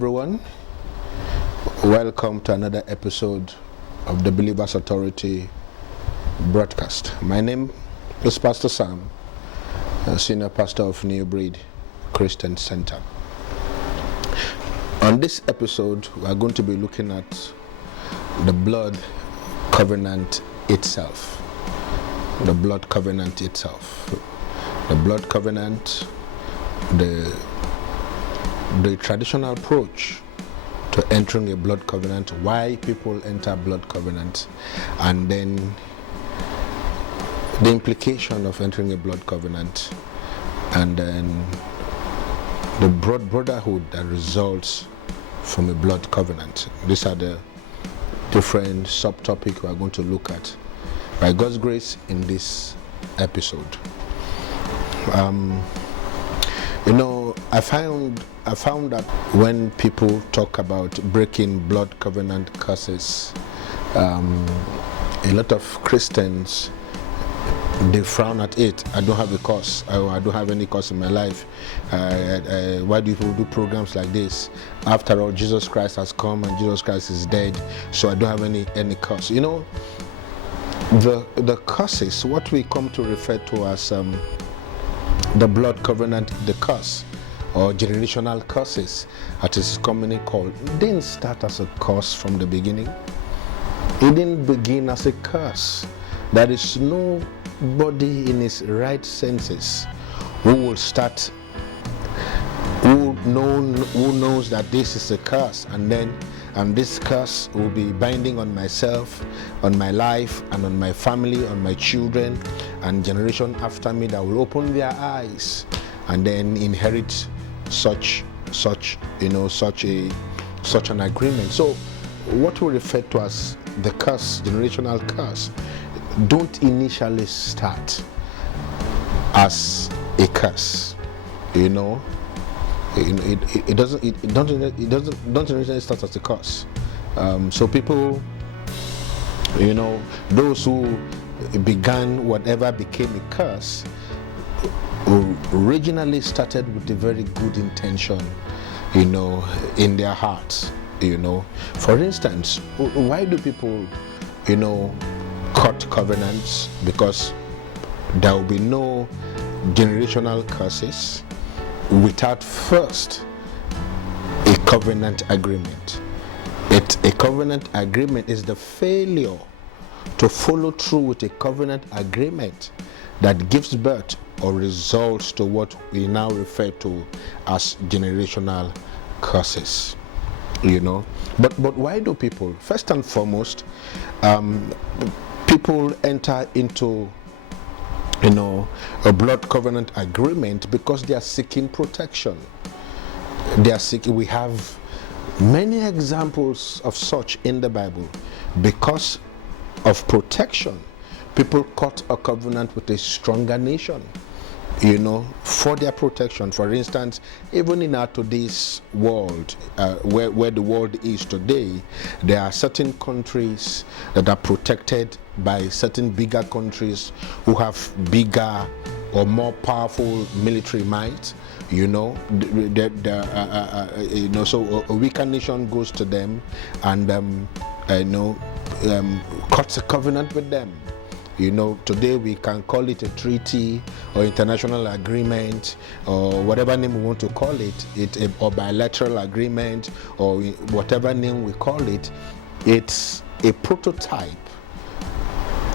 everyone. Welcome to another episode of the Believer's Authority broadcast. My name is Pastor Sam, Senior Pastor of New Breed Christian Center. On this episode, we are going to be looking at the blood covenant itself. The blood covenant itself. The blood covenant, the traditional approach to entering a blood covenant, why people enter blood covenant, and then the implication of entering a blood covenant, and then the broad brotherhood that results from a blood covenant. These are the different subtopics we are going to look at by God's grace in this episode. I found that when people talk about breaking blood covenant curses, a lot of Christians, they frown at it. I don't have a curse. I don't have any curse in my life. Why do people do programs like this? After all, Jesus Christ has come and Jesus Christ is dead, so I don't have any curse. You know, the curses, what we come to refer to as the blood covenant, the curse, or generational curses, as it is commonly called, didn't start as a curse from the beginning. It didn't begin as a curse. There is nobody in his right senses who knows that this is a curse, and this curse will be binding on myself, on my life, and on my family, on my children, and generation after me, that will open their eyes and then inherit such an agreement. So what we refer to as the curse, generational curse, don't initially start as a curse. It doesn't initially start as a curse. So people, those who began whatever became a curse originally started with a very good intention, in their hearts. For instance, why do people, cut covenants? Because there will be no generational curses without first a covenant agreement. A covenant agreement is the failure to follow through with a covenant agreement that gives birth or results to what we now refer to as generational curses. But why do people, first and foremost, people enter into a blood covenant agreement because they are seeking protection. We have many examples of such in the Bible. Because of protection, people cut a covenant with a stronger nation, for their protection. For instance, even in our today's world, where the world is today, there are certain countries that are protected by certain bigger countries who have bigger or more powerful military might. So a weaker nation goes to them and cuts a covenant with them. Today we can call it a treaty or international agreement or whatever name we want to call it, or bilateral agreement or whatever name we call it. It's a prototype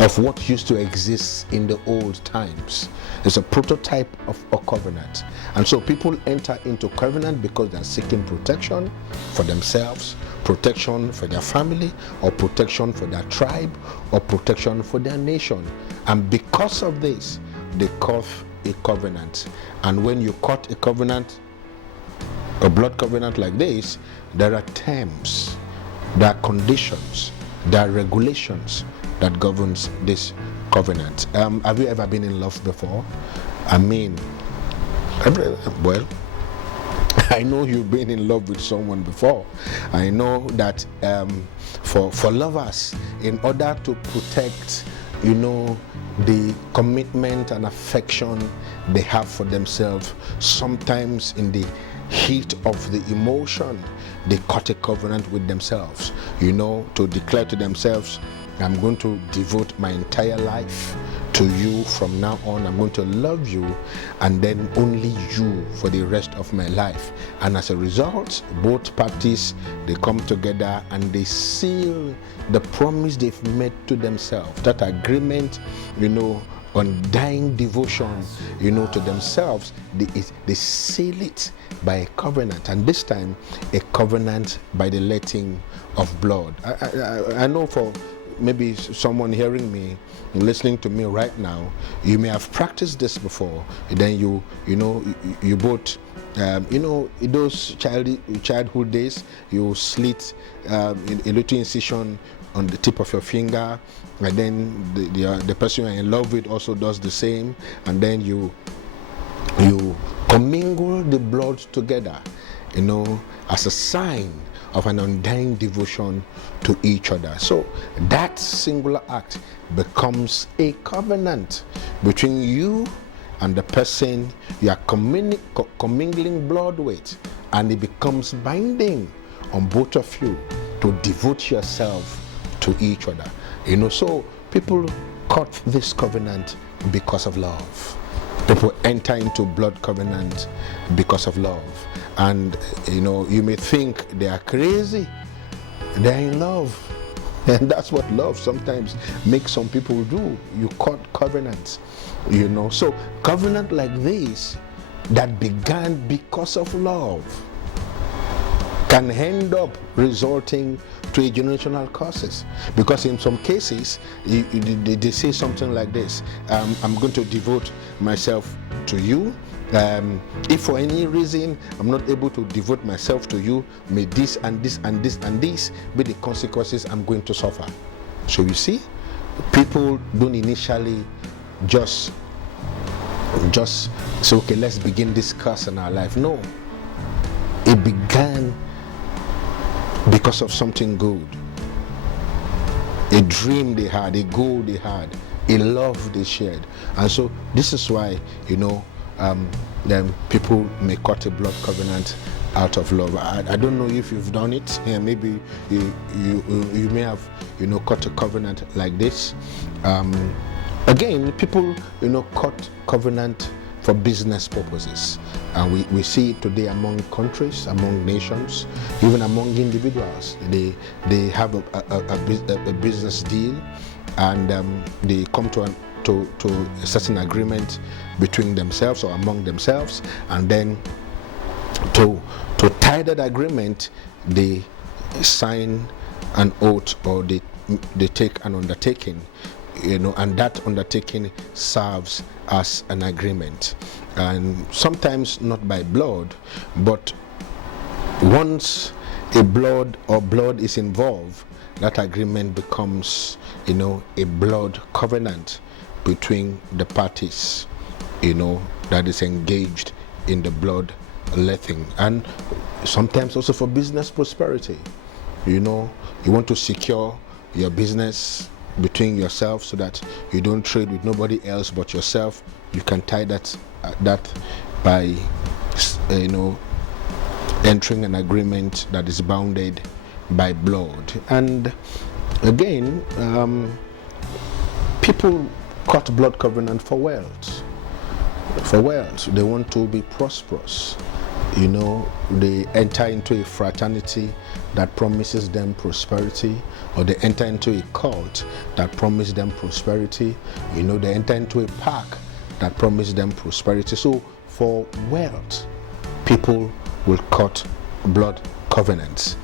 of what used to exist in the old times. It's a prototype of a covenant. And so people enter into covenant because they're seeking protection for themselves, protection for their family, or protection for their tribe, or protection for their nation. And because of this, they cut a covenant. And when you cut a covenant, a blood covenant like this, there are terms, there are conditions, there are regulations that governs this covenant. Have you ever been in love before? I know you've been in love with someone before. I know that for lovers, in order to protect, the commitment and affection they have for themselves, sometimes in the heat of the emotion, they cut a covenant with themselves, to declare to themselves, I'm going to devote my entire life to you from now on. I'm going to love you and then only you for the rest of my life. And as a result, both parties, they come together and they seal the promise they've made to themselves, that agreement, undying devotion, to themselves. They seal it by a covenant, and this time a covenant by the letting of blood. I know for maybe someone hearing me, listening to me right now, you may have practiced this before. Then you both, in those childhood days, you slit a little incision on the tip of your finger, and then the person you're in love with also does the same, and then you commingle the blood together, as a sign of an undying devotion to each other. So that singular act becomes a covenant between you and the person you are commingling blood with, and it becomes binding on both of you to devote yourself to each other. So people cut this covenant because of love. People enter into blood covenant because of love. And you may think they are crazy, they're in love. And that's what love sometimes makes some people do. You cut covenants, So covenant like this that began because of love can end up resulting to a generational curses, because in some cases they say something like this: I'm going to devote myself to you. If for any reason I'm not able to devote myself to you, may this and this and this and this be the consequences I'm going to suffer. So you see, people don't initially just say, okay, let's begin this curse in our life. No, it began because of something good, a dream they had, a goal they had, a love they shared. And so this is why then people may cut a blood covenant out of love. I don't know if you've done it. Maybe you may have cut a covenant like this. Again, people cut covenant for business purposes, and we see it today among countries, among nations, even among individuals. They have a business deal, and they come to a certain agreement between themselves or among themselves, and then to tie that agreement, they sign an oath, or they take an undertaking, and that undertaking serves as an agreement. And sometimes not by blood, but once a blood is involved, that agreement becomes a blood covenant between the parties that is engaged in the blood letting. And sometimes also for business prosperity, you want to secure your business between yourself so that you don't trade with nobody else but yourself. You can tie that by entering an agreement that is bounded by blood. And again, people cut blood covenant for wealth. They want to be prosperous. They enter into a fraternity that promises them prosperity, or they enter into a cult that promises them prosperity. They enter into a pack that promises them prosperity. So for wealth, people will cut blood covenants.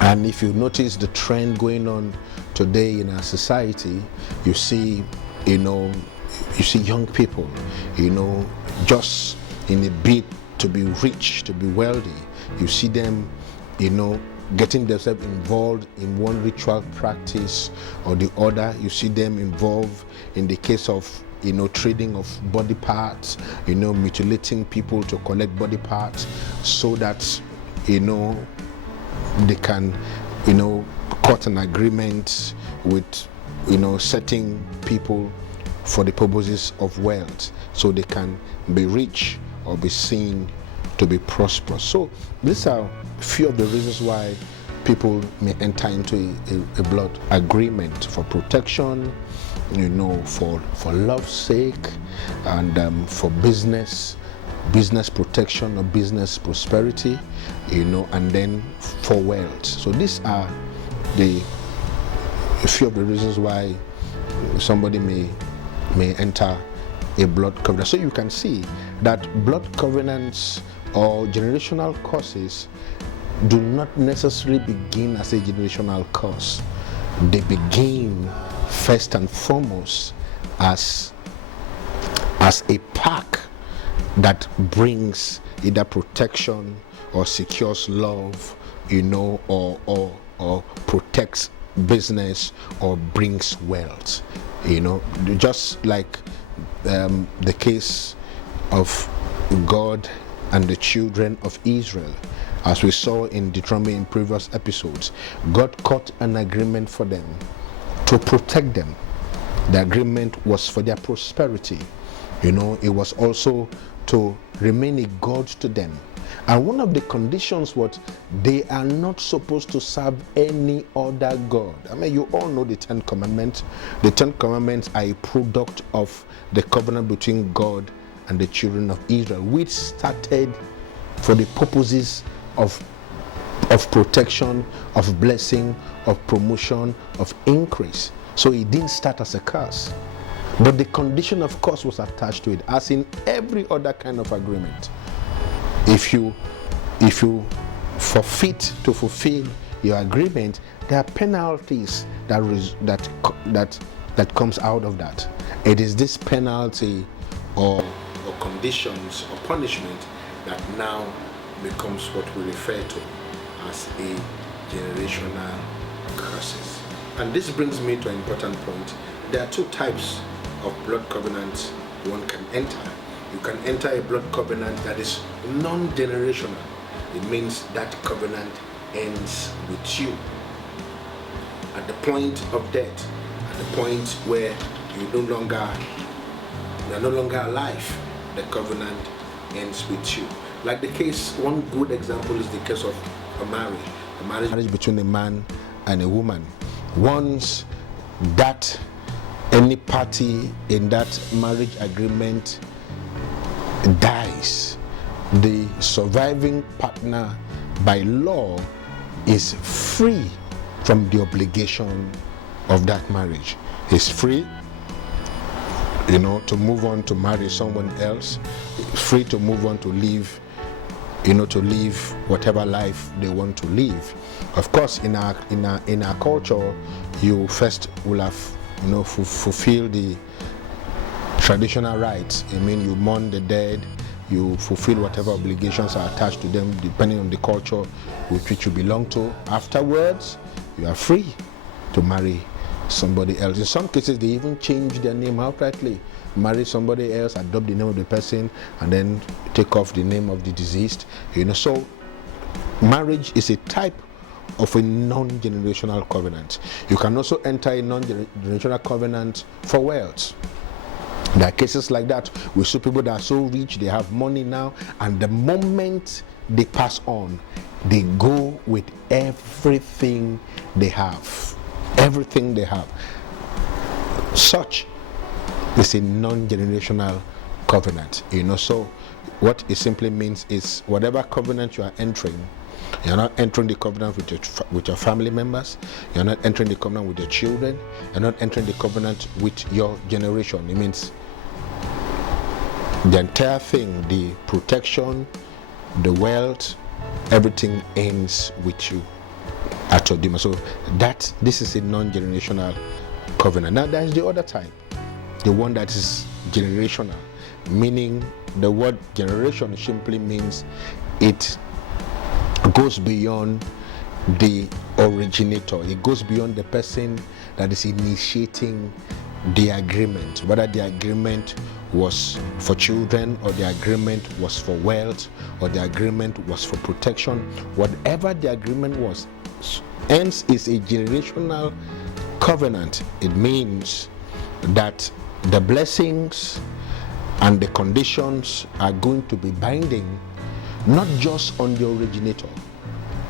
And if you notice the trend going on today in our society, you see young people, just in a bid to be rich, to be wealthy. You see them, getting themselves involved in one ritual practice or the other. You see them involved in the case of, trading of body parts, mutilating people to collect body parts so that, they can, cut an agreement with, certain people for the purposes of wealth, so they can be rich or be seen to be prosperous. So these are few of the reasons why people may enter into a blood agreement for protection, for love's sake, and for business protection or business prosperity, and then for wealth. So these are a few of the reasons why somebody may enter a blood covenant. So you can see that blood covenants or generational curses do not necessarily begin as a generational curse. They begin first and foremost as a pack that brings either protection or secures love, or protects business or brings wealth. Just like the case of God and the children of Israel, as we saw in Deuteronomy in previous episodes. God cut an agreement for them to protect them. The agreement was for their prosperity. It was also to remain a God to them. And one of the conditions was they are not supposed to serve any other God. You all know the 10 Commandments. The 10 Commandments are a product of the covenant between God and the children of Israel, which started for the purposes of protection, of blessing, of promotion, of increase. So it didn't start as a curse. But the condition of curse was attached to it, as in every other kind of agreement. If you forfeit to fulfill your agreement, there are penalties that comes out of that. It is this penalty or conditions or punishment that now becomes what we refer to as a generational curses. And this brings me to an important point. There are two types of blood covenants one can enter. You can enter a blood covenant that is non-generational. It means that covenant ends with you. At the point of death, at the point where you are no longer alive, the covenant ends with you. Like the case, one good example is the case of a marriage between a man and a woman. Once that any party in that marriage agreement dies, the surviving partner by law is free from the obligation of that marriage. He's free, to move on to marry someone else, free to move on to live, to live whatever life they want to live. Of course, in our culture, you first will have fulfill the traditional rites. You mourn the dead, you fulfill whatever obligations are attached to them depending on the culture with which you belong to. Afterwards, you are free to marry somebody else. In some cases, they even change their name outrightly. Marry somebody else, adopt the name of the person, and then take off the name of the deceased. So marriage is a type of a non-generational covenant. You can also enter a non-generational covenant for wealth. There are cases like that. We see people that are so rich, they have money now, and the moment they pass on, they go with everything they have. Everything they have. Such is a non-generational covenant. So what it simply means is whatever covenant you are entering, you're not entering the covenant with your family members. You're not entering the covenant with your children. You're not entering the covenant with your generation. It means the entire thing, the protection, the wealth, everything ends with you at your doom. So this is a non-generational covenant. Now there's the other type, the one that is generational, meaning the word generation simply means it goes beyond the originator. It goes beyond the person that is initiating the agreement, whether the agreement was for children or the agreement was for wealth or the agreement was for protection. Whatever the agreement was, hence is a generational covenant. It means that the blessings and the conditions are going to be binding not just on the originator,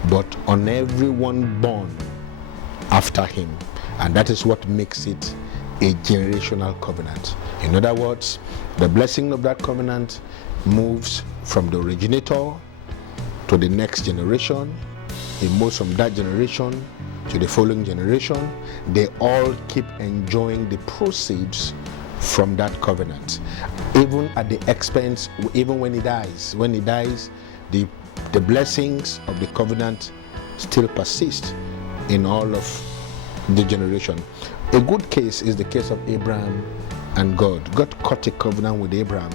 but on everyone born after him. And that is what makes it a generational covenant. In other words, the blessing of that covenant moves from the originator to the next generation. It moves from that generation to the following generation. They all keep enjoying the proceeds from that covenant, even at the expense, even when he dies. When he dies, the blessings of the covenant still persist in all of the generation. A good case is the case of Abraham and God. God cut a covenant with Abraham.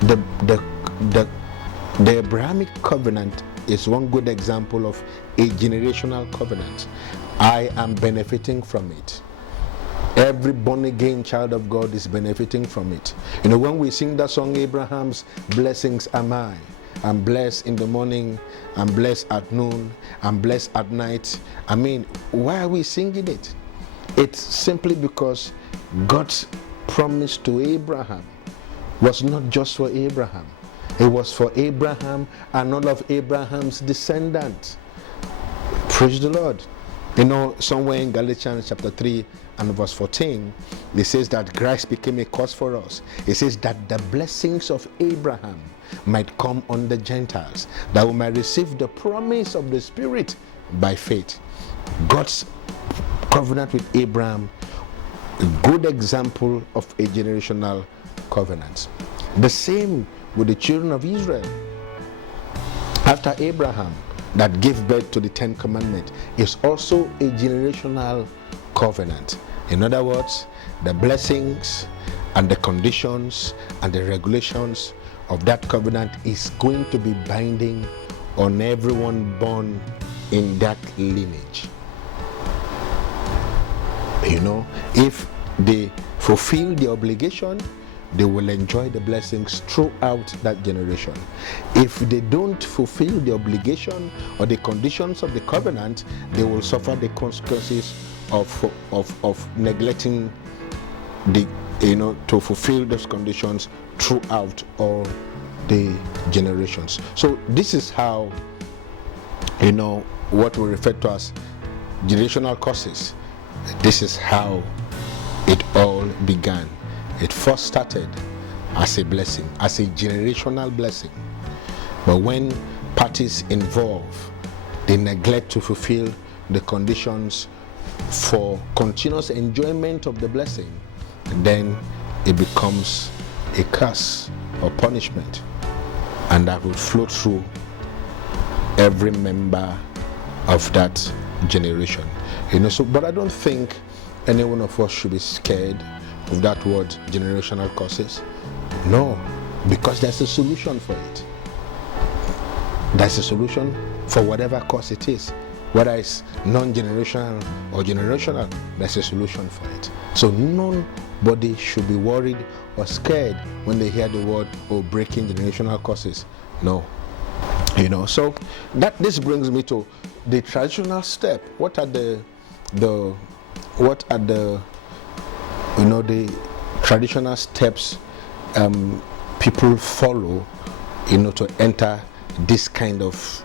The Abrahamic Covenant is one good example of a generational covenant. I am benefiting from it. Every born again child of God is benefiting from it. You know, when we sing that song, Abraham's blessings are mine. I'm blessed in the morning, I'm blessed at noon, I'm blessed at night. I mean, why are we singing it? It's simply because God's promise to Abraham was not just for Abraham. It was for Abraham and all of Abraham's descendants. Praise the Lord. You know, somewhere in Galatians chapter 3 and verse 14, it says that Christ became a curse for us. It says that the blessings of Abraham might come on the Gentiles, that we might receive the promise of the Spirit by faith. God's covenant with Abraham, a good example of a generational covenant. The same with the children of Israel. After Abraham, that gave birth to the Ten Commandments, is also a generational covenant. In other words, the blessings and the conditions and the regulations of that covenant is going to be binding on everyone born in that lineage. You know, if they fulfill the obligation, they will enjoy the blessings throughout that generation. If they don't fulfill the obligation or the conditions of the covenant, they will suffer the consequences of neglecting to fulfill those conditions throughout all the generations. So this is how, what we refer to as generational curses. This is how it all began. It first started as a blessing, as a generational blessing. But when parties involved, they neglect to fulfill the conditions for continuous enjoyment of the blessing, then it becomes a curse or punishment, and that will flow through every member of that generation. But I don't think any one of us should be scared of that word generational curses. No, because there's a solution for it. There's a solution for whatever curse it is. Whether it's non-generational or generational, there's a solution for it. So nobody should be worried or scared when they hear the word, breaking generational curses. No. So this brings me to the traditional step. What are the traditional steps people follow to enter this kind of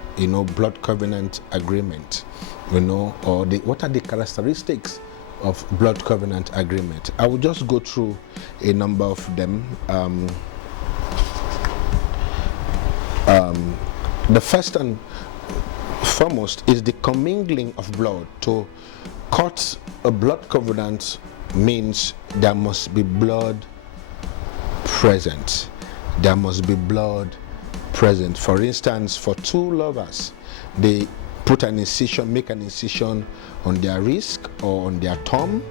blood covenant agreement, or what are the characteristics of blood covenant agreement? I will just go through a number of them. The first and foremost is the commingling of blood. To cut a blood covenant means there must be blood present. There must be blood present. For instance, for two lovers, they make an incision on their wrist or on their thumb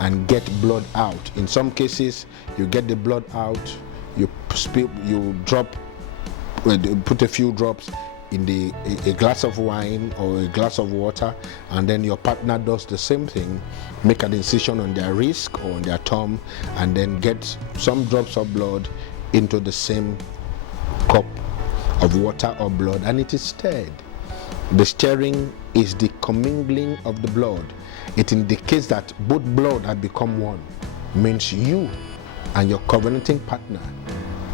and get blood out. In some cases, you get the blood out, you put a few drops in a glass of wine or a glass of water, and then your partner does the same thing, make an incision on their wrist or on their thumb, and then get some drops of blood into the same cup of water or blood, and it is stirred. The stirring is the commingling of the blood. It indicates that both blood have become one. Means you and your covenanting partner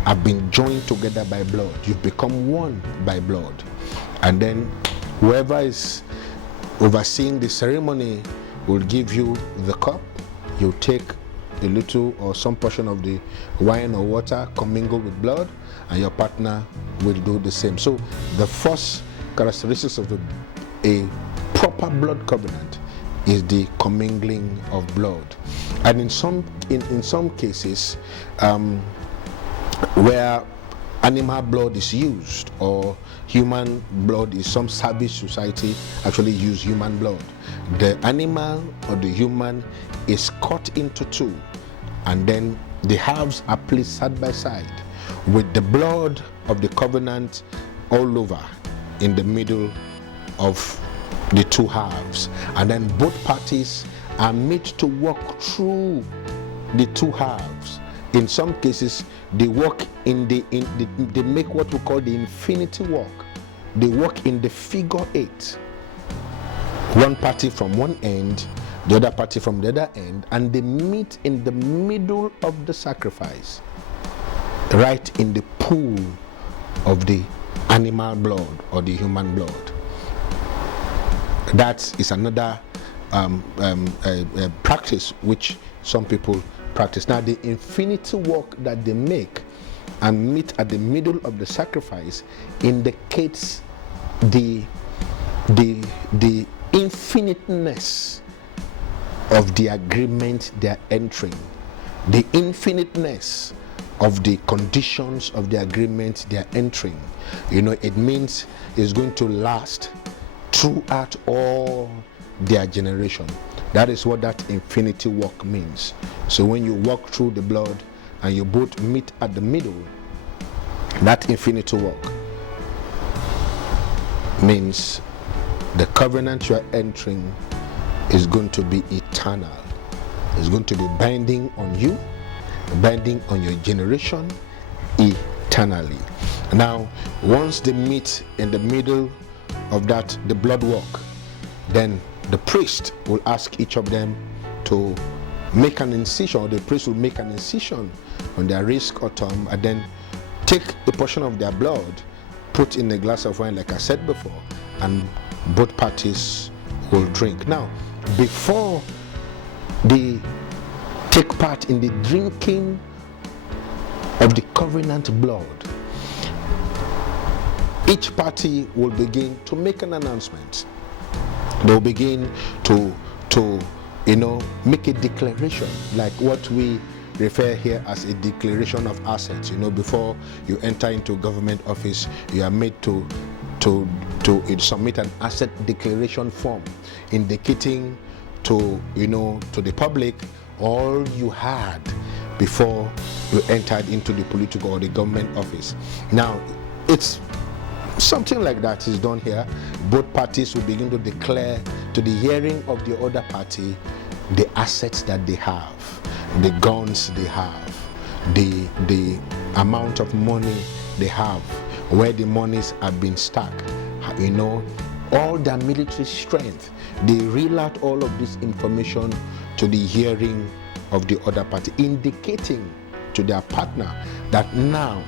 have been joined together by blood. You've become one by blood. And then whoever is overseeing the ceremony will give you the cup. You take a little or some portion of the wine or water commingled with blood, and your partner will do the same. So the first characteristics of a proper blood covenant is the commingling of blood. And in some cases where animal blood is used or human blood, is some savage society actually use human blood. The animal or the human is cut into two, and then the halves are placed side by side with the blood of the covenant all over in the middle of the two halves, and then both parties are made to walk through the two halves. In some cases, they walk they make what we call the infinity walk. They walk in the figure 8. One party from one end, the other party from the other end, and they meet in the middle of the sacrifice, right in the pool of the animal blood or the human blood. That is another practice which some people practice. Now, the infinity walk that they make and meet at the middle of the sacrifice indicates the infiniteness of the agreement they are entering, the infiniteness of the conditions of the agreement they are entering. It means it's going to last throughout all their generation. That is what that infinity walk means. So when you walk through the blood and you both meet at the middle, that infinity walk means the covenant you are entering is going to be eternal. It's going to be binding on you, binding on your generation eternally. Now, once they meet in the middle of the blood walk, then the priest will ask each of them to make an incision, or the priest will make an incision on their wrist or thumb, and then take a portion of their blood, put in a glass of wine, like I said before, and both parties will drink. Now, before they take part in the drinking of the covenant blood, each party will begin to make an announcement. They'll begin to make a declaration, like what we refer here as a declaration of assets. Before you enter into government office, you are made to submit an asset declaration form indicating to the public all you had before you entered into the political or the government office. Now, it's something like that is done here. Both parties will begin to declare to the hearing of the other party the assets that they have, the guns they have, the amount of money they have, where the monies have been stacked, all their military strength. They reel out all of this information to the hearing of the other party, indicating to their partner that now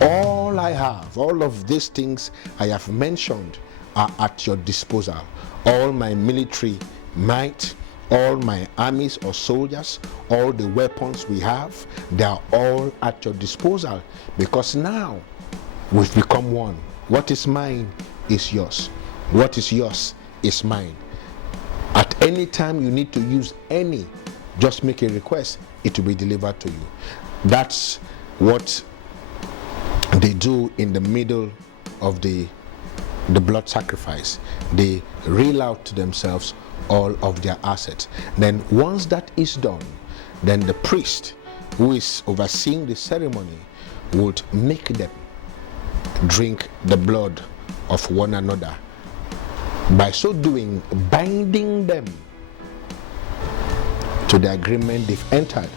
all I have, all of these things I have mentioned are at your disposal. All my military might, all my armies or soldiers, all the weapons we have, they are all at your disposal, because now we've become one. What is mine is yours. What is yours is mine. At any time you need to use any, just make a request, it will be delivered to you. That's what they do in the middle of the blood sacrifice. They reel out to themselves all of their assets. Then once that is done, then the priest who is overseeing the ceremony would make them drink the blood of one another, by so doing binding them to the agreement they've entered,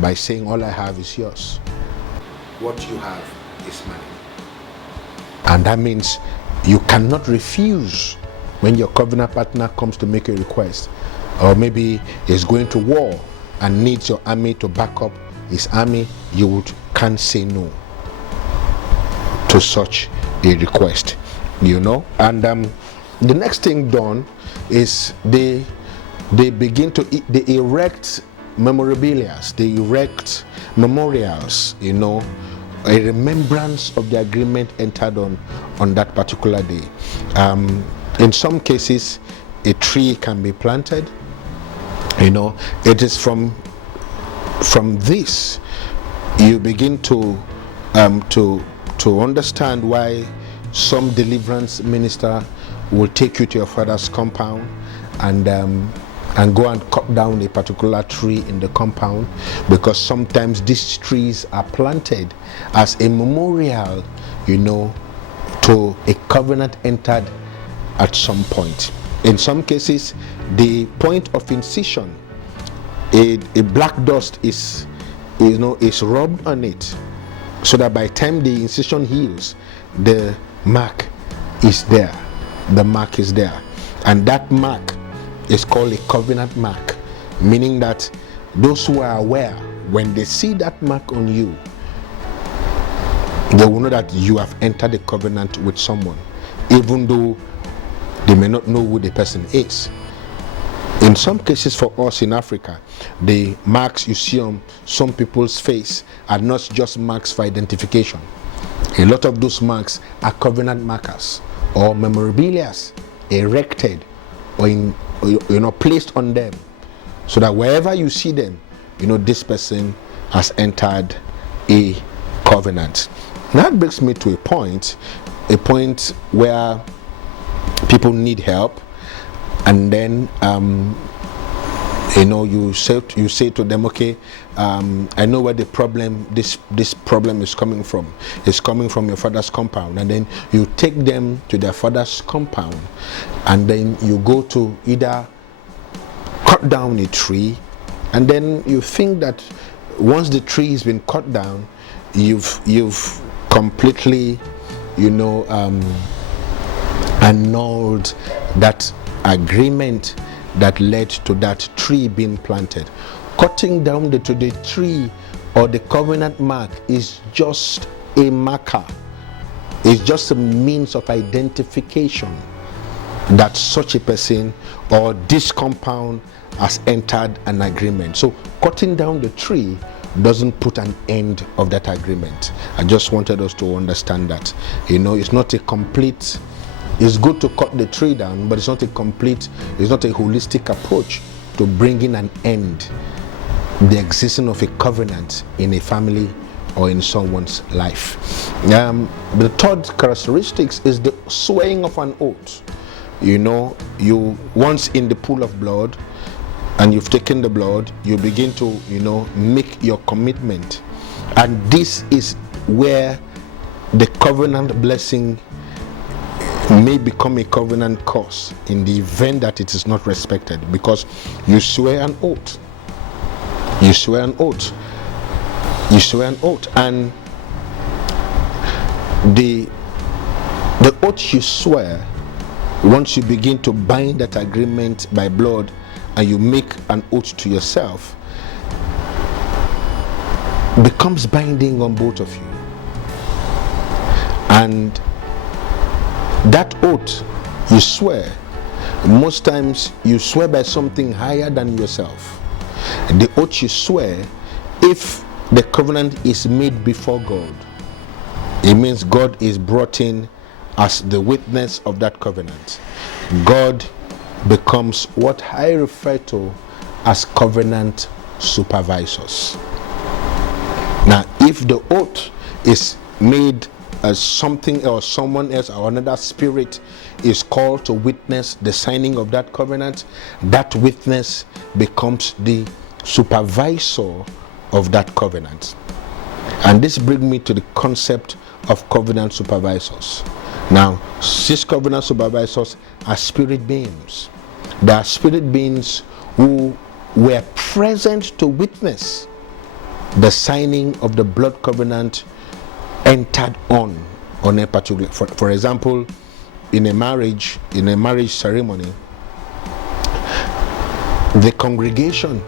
by saying all I have is yours, what you have is mine. And that means you cannot refuse when your covenant partner comes to make a request, or maybe is going to war and needs your army to back up his army. You can't say no. to such a request, and the next thing done is they begin to they erect memorabilia, they erect memorials, a remembrance of the agreement entered on that particular day. In some cases, a tree can be planted. It is from this you begin to understand why some deliverance minister will take you to your father's compound and go and cut down a particular tree in the compound, because sometimes these trees are planted as a memorial, to a covenant entered at some point. In some cases, the point of incision, a black dust is rubbed on it, so that by the time the incision heals, the mark is there. And that mark is called a covenant mark, meaning that those who are aware, when they see that mark on you, they will know that you have entered a covenant with someone, even though they may not know who the person is. In some cases, for us in Africa, the marks you see on some people's face are not just marks for identification. A lot of those marks are covenant markers or memorabilia erected or placed on them, so that wherever you see them, this person has entered a covenant. That brings me to a point where people need help, and then you say to them, okay, I know where the problem, this problem is coming from. It's coming from your father's compound. And then you take them to their father's compound, and then you go to either cut down a tree, and then you think that once the tree has been cut down, you've completely annulled that agreement that led to that tree being planted. Cutting down the tree or the covenant mark is just a marker. It's just a means of identification that such a person or this compound has entered an agreement. So cutting down the tree doesn't put an end of that agreement. I just wanted us to understand that. It's not a complete. It's good to cut the tree down, but it's not a holistic approach to bringing an end, the existence of a covenant in a family or in someone's life. The third characteristics is the swearing of an oath. You once in the pool of blood, and you've taken the blood, you begin to make your commitment, and this is where the covenant blessing may become a covenant curse in the event that it is not respected, because you swear an oath, and the oath you swear, once you begin to bind that agreement by blood and you make an oath to yourself, becomes binding on both of you. And that oath you swear, most times you swear by something higher than yourself. The oath you swear, if the covenant is made before God, it means God is brought in as the witness of that covenant. God becomes what I refer to as covenant supervisors. Now, if the oath is made as something or someone else or another spirit is called to witness the signing of that covenant, that witness becomes the supervisor of that covenant. And this brings me to the concept of covenant supervisors. Now, these covenant supervisors are spirit beings. They are spirit beings who were present to witness the signing of the blood covenant entered on a particular, for example, in a marriage ceremony, the congregation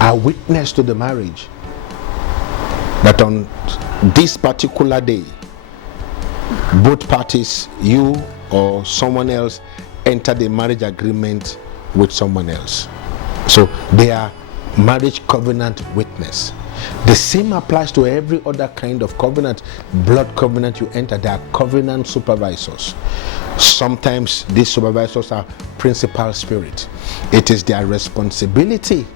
are witness to the marriage, that on this particular day both parties, you or someone else, enter the marriage agreement with someone else. So they are marriage covenant witness. The same applies to every other kind of covenant. Blood covenant you enter, they are covenant supervisors. Sometimes these supervisors are principal spirit. It is their responsibility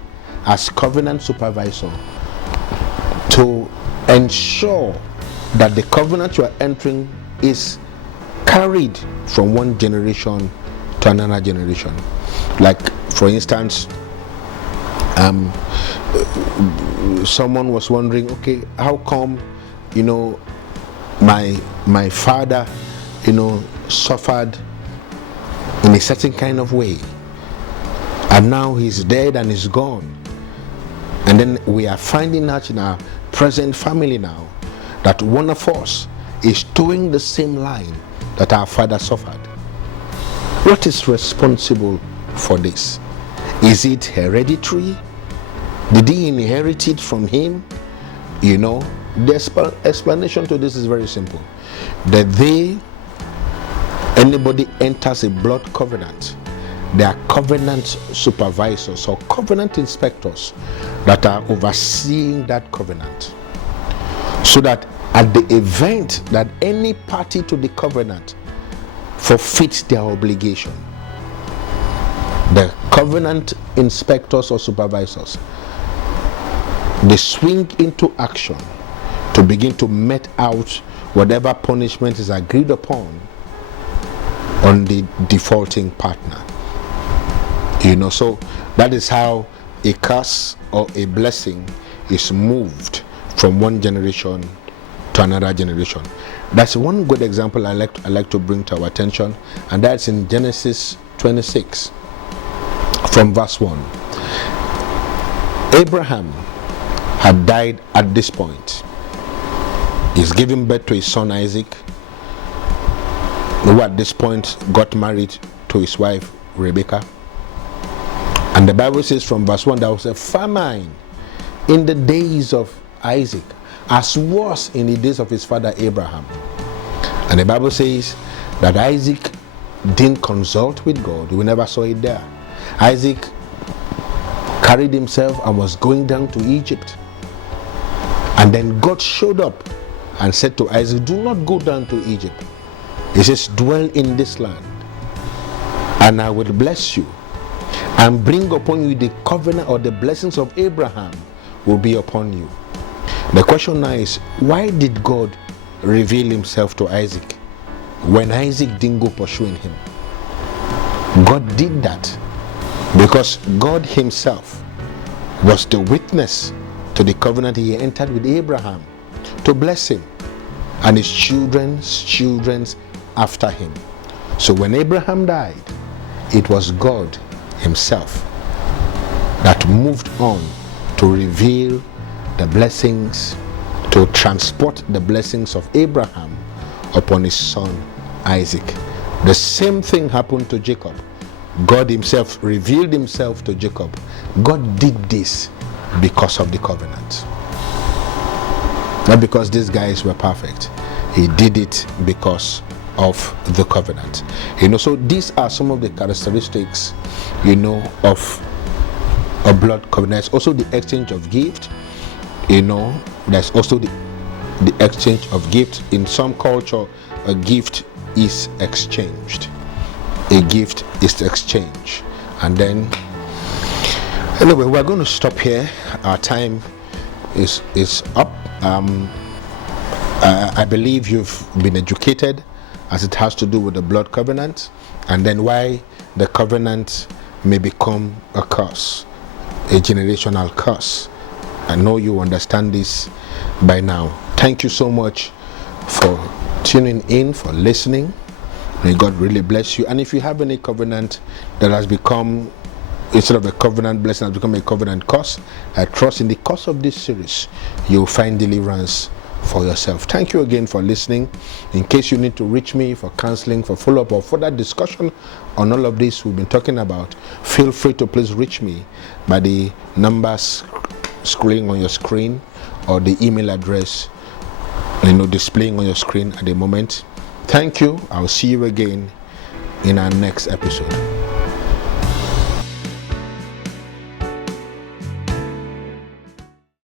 as covenant supervisor to ensure that the covenant you are entering is carried from one generation to another generation. Like, for instance, someone was wondering, okay, how come, my father, suffered in a certain kind of way, and now he's dead and he's gone, and then we are finding out in our present family now that one of us is towing the same line that our father suffered. What is responsible for this? Is it hereditary? Did he inherit it from him? The explanation to this is very simple. That anybody enters a blood covenant, they are covenant supervisors or covenant inspectors that are overseeing that covenant. So that at the event that any party to the covenant forfeits their obligation, the covenant inspectors or supervisors, they swing into action to begin to mete out whatever punishment is agreed upon on the defaulting partner. So that is how a curse or a blessing is moved from one generation to another generation. That's one good example I like to bring to our attention, and that's in Genesis 26 from verse 1. Abraham had died at this point. He's giving birth to his son Isaac, who at this point got married to his wife Rebekah. And the Bible says from verse 1, there was a famine in the days of Isaac, as was in the days of his father Abraham. And the Bible says that Isaac didn't consult with God. We never saw it there. Isaac carried himself and was going down to Egypt. And then God showed up and said to Isaac, do not go down to Egypt. He says, dwell in this land, and I will bless you and bring upon you the covenant, or the blessings of Abraham will be upon you. The question now is, why did God reveal himself to Isaac when Isaac didn't go pursuing him? God did that because God himself was the witness to the covenant he entered with Abraham to bless him and his children's after him. So when Abraham died, it was God himself that moved on to reveal the blessings, to transport the blessings of Abraham upon his son Isaac. The same thing happened to Jacob. God himself revealed himself to Jacob. God did this because of the covenant, not because these guys were perfect. He did it because of the covenant. So these are some of the characteristics of a blood covenant. There's also the exchange of gift. There's also the exchange of gift. In some culture, a gift is exchanged. A gift is exchanged. And then anyway, we're going to stop here. Our time is up. I believe you've been educated as it has to do with the blood covenant, and then why the covenant may become a curse, a generational curse. I know you understand this by now. Thank you so much for tuning in, for listening. May God really bless you. And if you have any covenant that has become, instead of a covenant blessing, has become a covenant curse, I trust in the course of this series you'll find deliverance for yourself. Thank you again for listening. In case you need to reach me for counseling, for follow-up, or further discussion on all of this we've been talking about, feel free to please reach me by the numbers scrolling on your screen or the email address displaying on your screen at the moment. Thank you. I'll see you again in our next episode.